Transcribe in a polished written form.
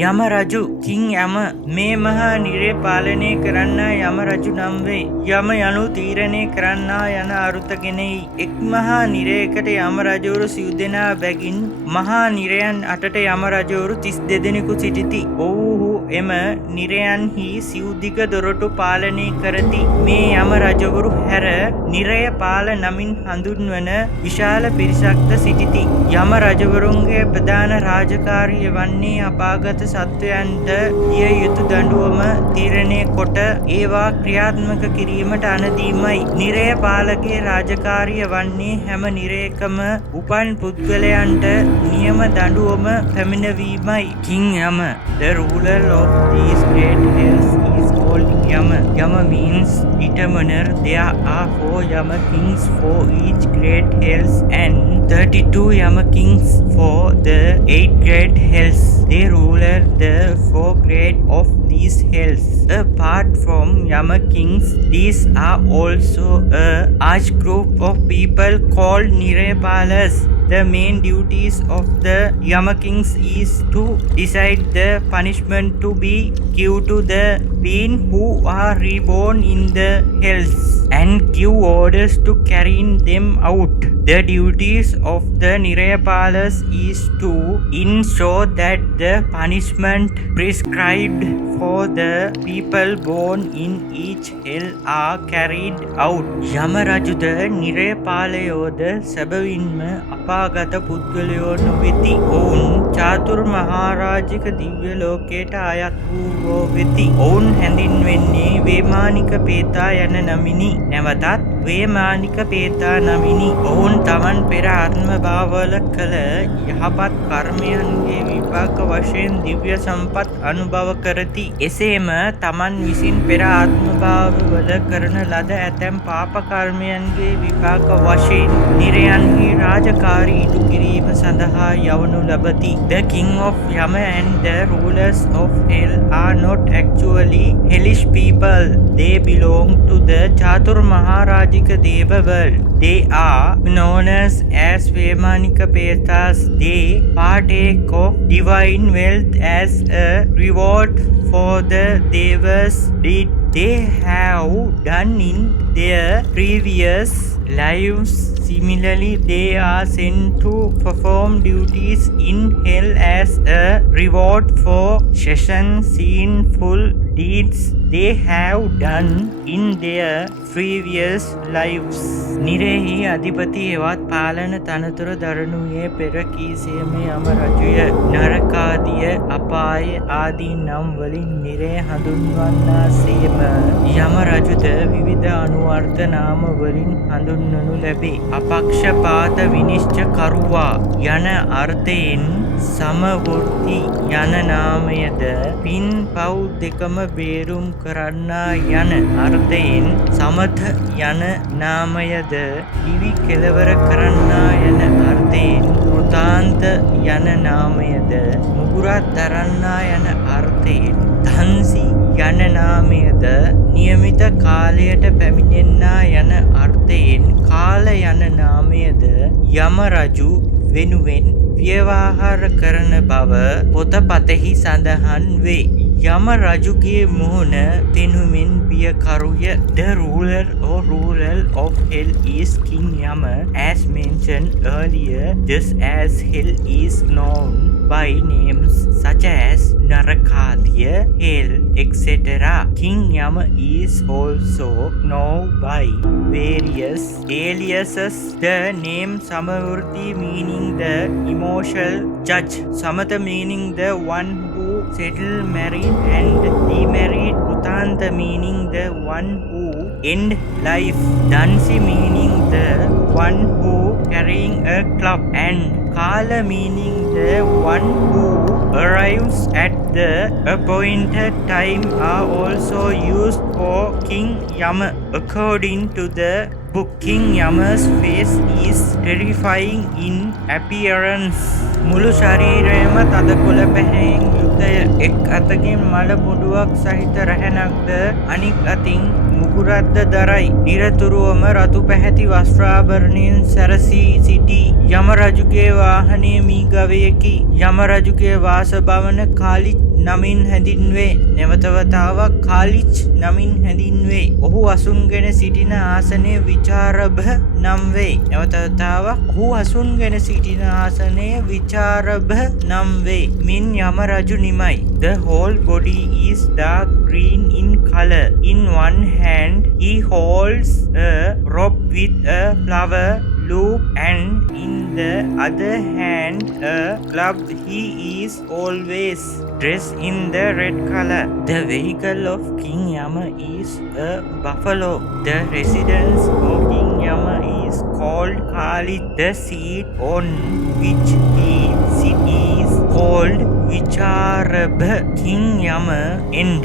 යම රජු කිං යම මේ මහා නිරේ පාලනය කරන්නා යම රජු නම් වේ. යම යනු තීරණය කරන්නා යන අරුතගෙනෙහි. එක් මහා නිරයකට යම රජවරු සිව් දෙනා බැගින් මහා නිරයන් අටට යම රජවරු 32 දෙනෙකු සිටිති. ඔව්හු එම නිරයන්හි සිව්දිග දොරටු පාලනය කරති. මේ යම රජවරු හැර නිරය පාල නමින් හඳුන්වන විශාල පිරිසක්ද සිටිති. යම රජවරුන්ගේ ප්‍රධාන රාජකාරිය වන්නේ අපාගත සත්වයන්ට දිය යුතු දඬුවම තීරණය කොට ඒවා ක්‍රියාත්මක කිරීමට අනදීමයි. නිරය පාලකේ රාජකාරිය වන්නේ හැම නිරයකම උපන් පුද්ගලයන්ට නියම දඬුවම පැමිණවීමයි. King Yama, the ruler of these great hills, is called Yama. Yama means determiner. There are 4 Yama kings for each great hills and 32 Yama kings for the 8 great hills. They ruled the 4 great of these hills. Apart from Yama kings, these are also a large group of people called Nirepalas. The main duties of the Yama kings is to decide the punishment to be given to the beings who are reborn in the hells and give orders to carry them out. The duties of the Nirepalas is to ensure that the punishment prescribed for the people born in each hell are carried out. Yama Rajuda Nirepalayoda සැබවින්ම අපාගත පුද්ගලයෝ නොවෙති. ඔවුන් චාතුර් මහරජික දිව්‍ය ලෝකයට අයත් වූ වෙති. ඔවුන් හැඳින්වෙන්නේ වේමානික පේතා යන නමිනි. නැවතත් වේමානික පේතා නමිනි. ඔවුන් තමන් පෙර ආත්ම භාවවල කළ යහපත් කර්මයන්ගේ විපාක වශයෙන් දිව්‍ය සම්පත් අනුභව කරති. එසේම තමන් විසින් පෙර ආත්ම භාවවල කරන ලද ඇතැම් පාප කර්මයන්ගේ විපාක වශයෙන් නිරයන්හි රාජකාරී ඉටු කිරීම සඳහා යවනු ලබති. The king of Yama and the rulers of hell are not actually hellish people. They belong to the Chatur Maharajika Deva world. They are known as Vemanika Petas. They partake of divine wealth as a reward for the Devas deed they have done in their previous lives. Similarly, they are sent to perform duties in hell as a reward for sinful deeds they have done in their previous lives. නිරෙහි අධිපති හෙවත් පාලන තනතුර දරනුයේ පෙර කීසේම යම රජුය. නරකාදිය අපාය ආදී නම් වලින් නිරය හඳුන්වන්නාසේම යම රජුද විවිධ අනුවර්ථ නාම වලින් හඳුන්වනු ලැබේ. අපක්ෂපාත විනිශ්චකරුවා යන අර්ථයෙන් සමවෘත්ති යන නාමයද, පින් පව් දෙකම බේරුම් කරන්නා යන අර්ථයෙන් සමථ යන නාමයද, දිවි කෙලවර කරන්නා යන අර්ථයෙන් කෘතාන්ත යන නාමයද, මුගුරක් දරන්නා යන අර්ථයෙන් ධන්සි යන නාමයද, නියමිත කාලයට පැමිණෙන්නා යන අර්ථයෙන් කාල යන නාමයද යම රජු වෙනුවෙන් ව්‍යවහාර කරන බව පොතපතෙහි සඳහන් වේ. යම රජුගේ මුහුණ පෙනුමින් බියකරුය. The ruler or ruler of hell is King Yama as mentioned earlier, just as hell is known by names such as Narakadiya, hell, etc. King Yama is also known by various aliases. The name Samavurti meaning the emotional judge, Samatha meaning the one who settle married and remarried, Krutanta meaning the one who end life, Dansi meaning the one who carrying a club, and Kala meaning the one who arrives at the appointed time are also used for King Yama. According to the book, King Yama's face is terrifying in appearance. මුළු ශරීරයම තදකොළ පැහැයෙන් යුක්තය. එක් අතකින් මල මුඩුවක් සහිත රැහැනක්ද අනික් අතින් මුගුරක්ද දරයි. නිරතුරුවම රතු පැහැති වස්ත්‍රාභරණයෙන් සැරසී සිටි යම රජුගේ වාහනය මී ගවයෙකි. යම රජුගේ වාසභවන කාලිච් නමින් හැඳින්වේ. නැවත වතාවක් කාලිච් නමින් හැඳින්වේ. ඔහු අසුන්ගෙන සිටින ආසනය විචාරභ නම් වේ. නැවත වතාවක් ඔහු අසුන්ගෙන සිටින ආසනය විචාරභ නම් වේ. මින් යම රජු නිමයි. The whole body is dark green in color. In one hand he holds a rope with a flower loop, and in the other hand a club. He is always dressed in the red color. The vehicle of King Yama is a buffalo. The residence of King Yama is called Kali. The seat on which he sits is called Vicharabha. King Yama end.